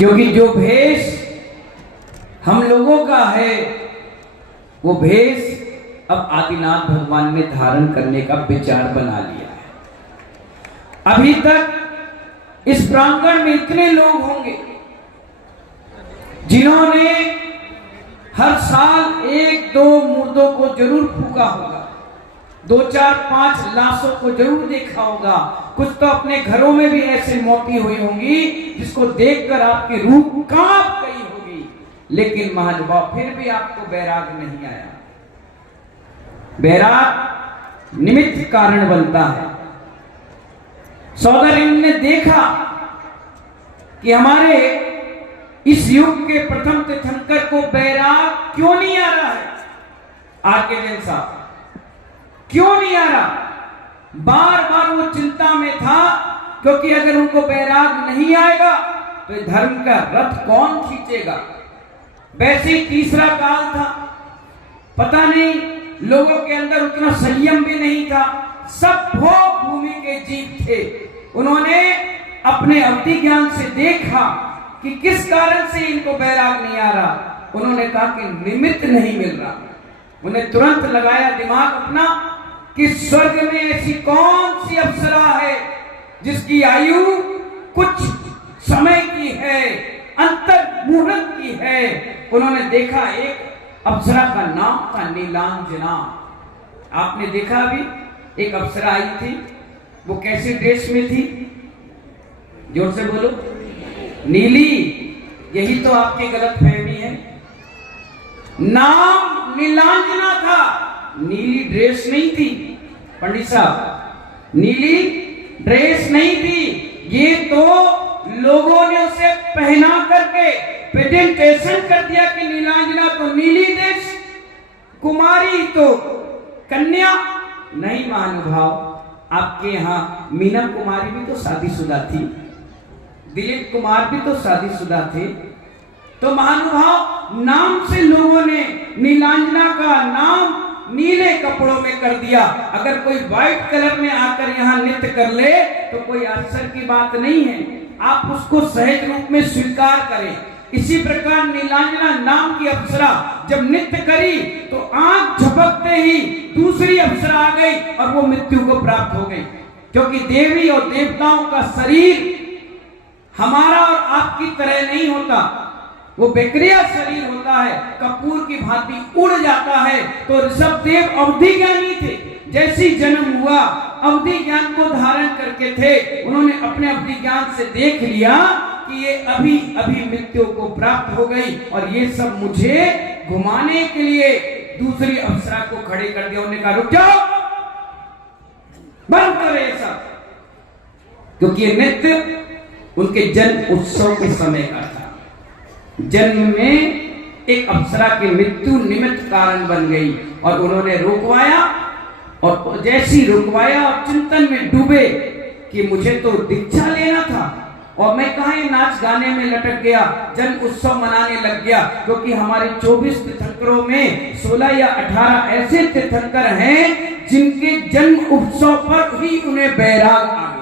क्योंकि जो भेष हम लोगों का है वो भेष अब आदिनाथ भगवान ने धारण करने का विचार बना लिया है। अभी तक इस प्रांगण में इतने लोग होंगे जिन्होंने हर साल 1-2 मुर्दों को जरूर फूका होगा, 2-4-5 लाशों को जरूर देखा होगा। कुछ तो अपने घरों में भी ऐसे मौतें हुई होंगी जिसको देखकर आपकी रूह कांप गई होगी, लेकिन महानुभाव फिर भी आपको वैराग नहीं आया। वैराग निमित्त कारण बनता है। सौदर ने देखा कि हमारे इस युग के प्रथम तीर्थंकर को वैराग क्यों नहीं आ रहा है। आके जैन साहब क्यों नहीं आ रहा, बार बार वो चिंता में था, क्योंकि अगर उनको वैराग नहीं आएगा तो धर्म का रथ कौन खींचेगा। वैसे ही तीसरा काल था, पता नहीं लोगों के अंदर उतना संयम भी नहीं था, सब भोग भूमि के जीव थे। उन्होंने अपने अवधि ज्ञान से देखा कि किस कारण से इनको वैराग नहीं आ रहा। उन्होंने कहा कि निमित्त नहीं मिल रहा। उन्हें तुरंत लगाया दिमाग अपना कि स्वर्ग में ऐसी कौन सी अप्सरा है जिसकी आयु कुछ समय की है, अंतर मुहूर्त की है। उन्होंने देखा एक अप्सरा का नाम था नीलांजना। आपने देखा अभी एक अप्सरा आई थी, वो कैसी ड्रेस में थी, जोर से बोलो, नीली। यही तो आपकी गलतफहमी है। नाम नीलांजना था, नीली ड्रेस नहीं थी। पंडित साहब, नीली ड्रेस नहीं थी, ये तो लोगों ने उसे पहना करके प्रेजेंटेशन कर दिया कि नीलांजना तो नीली ड्रेस, कुमारी तो कन्या। नहीं महानुभाव, आपके यहाँ मीना कुमारी भी तो शादीशुदा थी, दिलीप कुमार भी तो शादीशुदा थे। तो महानुभाव नाम से लोगों ने नीलांजना का नाम नीले कपड़ों में कर दिया। अगर कोई व्हाइट कलर में आकर यहाँ नृत्य कर ले तो कोई आश्चर्य की बात नहीं है, आप उसको सहज रूप में स्वीकार करें। इसी प्रकार नीलांजना नाम की अप्सरा जब नृत्य करी तो आंख झपकते ही दूसरी अप्सरा आ गई और वो मृत्यु को प्राप्त हो गई। क्योंकि देवी और देवताओं का शरीर हमारा और आपकी तरह नहीं होता, वो बेक्रिया शरीर होता है, कपूर की भांति उड़ जाता है। तो ऋषभ देव अवधि ज्ञानी थे, जैसी जन्म हुआ अवधि ज्ञान को धारण करके थे। उन्होंने अपने अवधि ज्ञान से देख लिया कि ये अभी अभी मृत्यु को प्राप्त हो गई और ये सब मुझे घुमाने के लिए दूसरी अप्सरा को खड़े कर दिया। उन्होंने कहा रुक जाओ, बंद करो ये सब, क्योंकि ये नृत्य उनके जन्म उत्सव के समय का था। जन्म में एक अप्सरा की मृत्यु निमित्त कारण बन गई और उन्होंने रुकवाया। और जैसी रुकवाया और चिंतन में डूबे कि मुझे तो दीक्षा लेना था और मैं कहाँ ये नाच गाने में लटक गया, जन्म उत्सव मनाने लग गया। क्योंकि हमारे 24 तीर्थंकरों में 16 या 18 ऐसे तीर्थंकर हैं जिनके जन्म उत्सव पर ही उन्हें वैराग आ गया।